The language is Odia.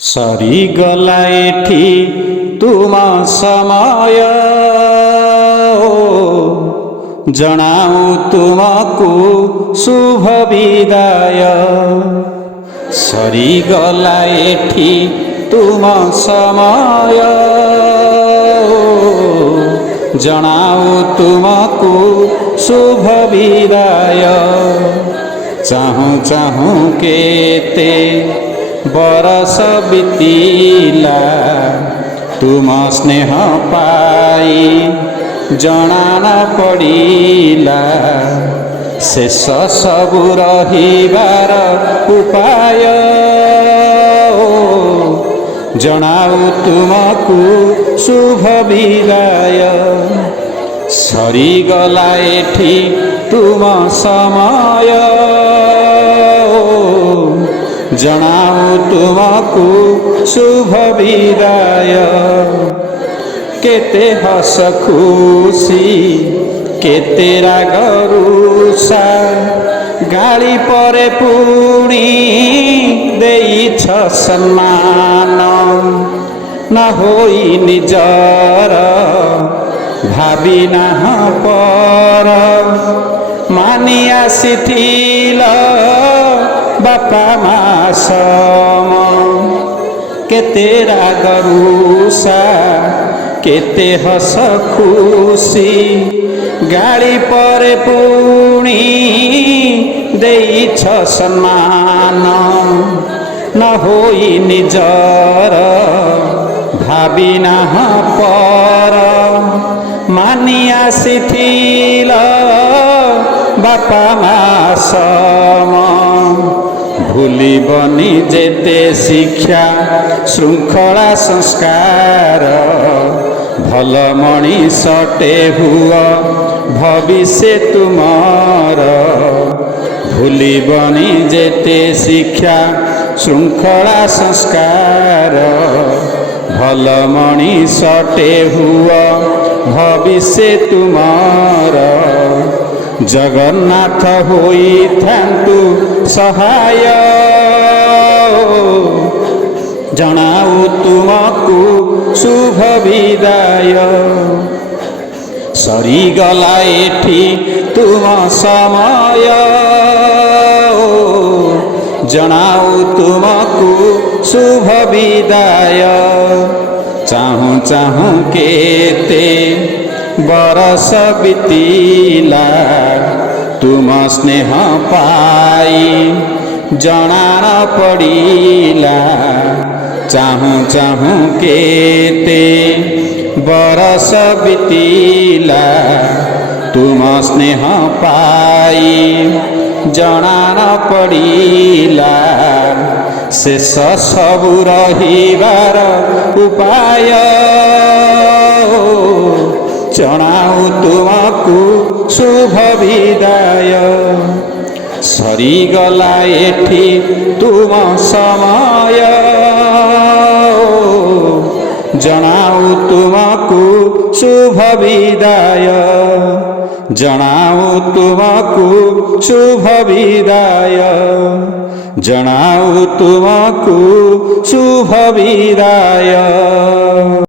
ସରିଗଲା ଏଠି ତୁମ ସମୟ, ଜଣାଉ ତୁମକୁ ଶୁଭ ବିଦାୟ। ସରିଗଲା ଏଠି ତୁମ ସମୟ, ଜଣାଉ ତୁମକୁ ଶୁଭ ବିଦାୟ। ଚାହୁଁ ଚାହୁଁ କେତେ ବରଷ ବିତିଲା, ତୁମ ସ୍ନେହ ପାଇ ଜଣା ନ ପଡ଼ିଲା। ଶେଷ ସବୁ ରହିବାର ଉପାୟ, ଜଣାଉ ତୁମକୁ ଶୁଭ ବିଦାୟ। ସରିଗଲା ଏଠି ତୁମ ସମୟ, ଜଣାଉ ତୁମକୁ ଶୁଭ ବିଦାୟ। କେତେ ହସ ଖୁସି କେତେ ରାଗ ରୁଷା, ଗାଳି ପରେ ପୁଣି ଦେଇଛ ସମ୍ମାନ। ନ ହୋଇ ନିଜର ଭାବି ନାହଁ ପର, ମାନି ଆସିଥିଲ ବାପା ମା ସମ। କେତେ ରାଗ ରୁଷା କେତେ ହସ ଖୁସି, ଗାଳି ପରେ ପୁଣି ଦେଇଛ ସମ୍ମାନ। ନ ହୋଇ ନିଜର ଭାବି ନାହଁ ପର, ମାନି ଆସିଥିଲ ବାପା ମା ସମ। ଭୁଲିବନି ଯେତେ ଶିକ୍ଷା ଶୃଙ୍ଖଳା ସଂସ୍କାର, ଭଲ ମଣିଷଟେ ହୁଅ ଭବିଷ୍ୟତ ତୁମର। ଭୁଲିବନି ଯେତେ ଶିକ୍ଷା ଶୃଙ୍ଖଳା ସଂସ୍କାର, ଭଲ ମଣିଷଟେ ହୁଅ ଭବିଷ୍ୟତ ତୁମର। ଜଗନ୍ନାଥ ହୋଇଥାନ୍ତୁ ସହାୟ, ଜଣାଉ ତୁମକୁ ଶୁଭ ବିଦାୟ। ସରିଗଲା ଏଠି ତୁମ ସମୟ, ଜଣାଉ ତୁମକୁ ଶୁଭ ବିଦାୟ। ଚାହୁଁ ଚାହୁଁ କେତେ ବରଷ ବିତିଲା, ତୁମ ସ୍ନେହ ପାଇ ଜଣା ନ ପଡ଼ିଲା। ଚାହୁଁ ଚାହୁଁ କେତେ ବରଷ ବିତିଲା, ତୁମ ସ୍ନେହ ପାଇ ଜଣା ନ ପଡ଼ିଲା। ଶେଷ ସବୁ ରହିବାର ଉପାୟ, ଜଣାଉ ତୁମକୁ ଶୁଭ ବିଦାୟ। ସରିଗଲା ଏଠି ତୁମ ସମୟ, ଜଣାଉ ତୁମକୁ ଶୁଭ ବିଦାୟ। ଜଣାଉ ତୁମକୁ ଶୁଭ ବିଦାୟ, ଜଣାଉ ତୁମକୁ ଶୁଭ ବିଦାୟ।